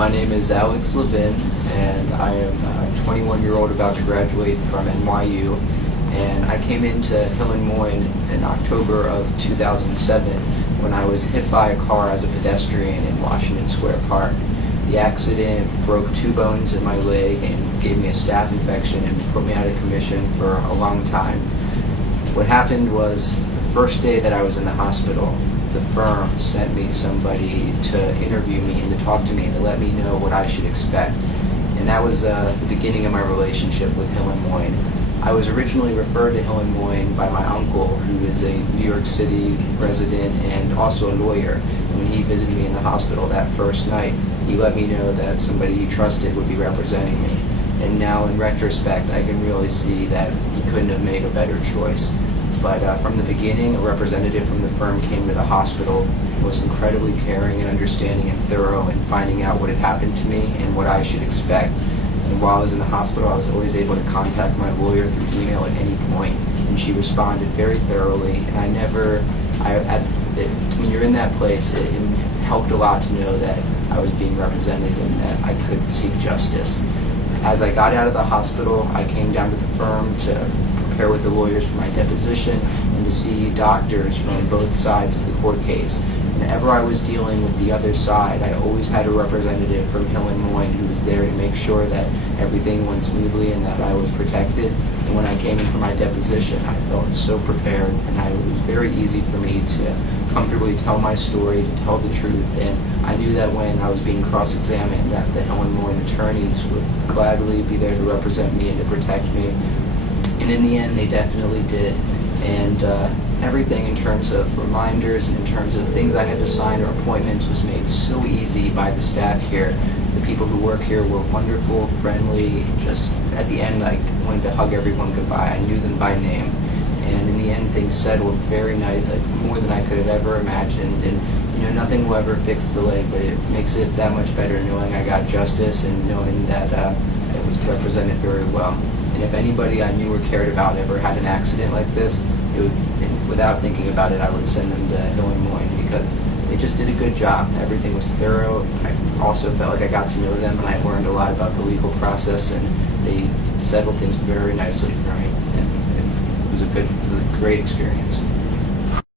My name is Alex Levin, and I am a 21-year-old about to graduate from NYU. And I came into Hill and Moin in October of 2007 when I was hit by a car as a pedestrian in Washington Square Park. The accident broke 2 bones in my leg and gave me a staph infection and put me out of commission for a long time. What happened was, the first day that I was in the hospital, the firm sent me somebody to interview me and to talk to me and to let me know what I should expect. And that was the beginning of my relationship with Hill and Moin. I was originally referred to Hill and Moin by my uncle, who is a New York City resident and also a lawyer. And when he visited me in the hospital that first night, he let me know that somebody he trusted would be representing me. And now in retrospect, I can really see that he couldn't have made a better choice. But from the beginning, a representative from the firm came to the hospital, was incredibly caring and understanding and thorough in finding out what had happened to me and what I should expect. And while I was in the hospital, I was always able to contact my lawyer through email at any point, and she responded very thoroughly. And when you're in that place, it helped a lot to know that I was being represented and that I could seek justice. As I got out of the hospital, I came down to the firm to prepare with the lawyers for my deposition and to see doctors from both sides of the court case. Whenever I was dealing with the other side, I always had a representative from Hill and Moin who was there to make sure that everything went smoothly and that I was protected. And when I came in for my deposition, I felt so prepared, and it was very easy for me to comfortably tell my story, to tell the truth. And I knew that when I was being cross-examined, that the Hill and Moin attorneys would gladly be there to represent me and to protect me. And in the end, they definitely did. And everything in terms of reminders and in terms of things I had to sign or appointments was made so easy by the staff here. The people who work here were wonderful, friendly. Just at the end, I wanted to hug everyone goodbye. I knew them by name. And in the end, things settled very nice, like more than I could have ever imagined. And nothing will ever fix the leg, but it makes it that much better knowing I got justice and knowing that it was represented very well. And if anybody I knew or cared about ever had an accident like this, without thinking about it, I would send them to Hill and Moin, because they just did a good job. Everything was thorough. I also felt like I got to know them, and I learned a lot about the legal process, and they settled things very nicely for me. And it was a great experience.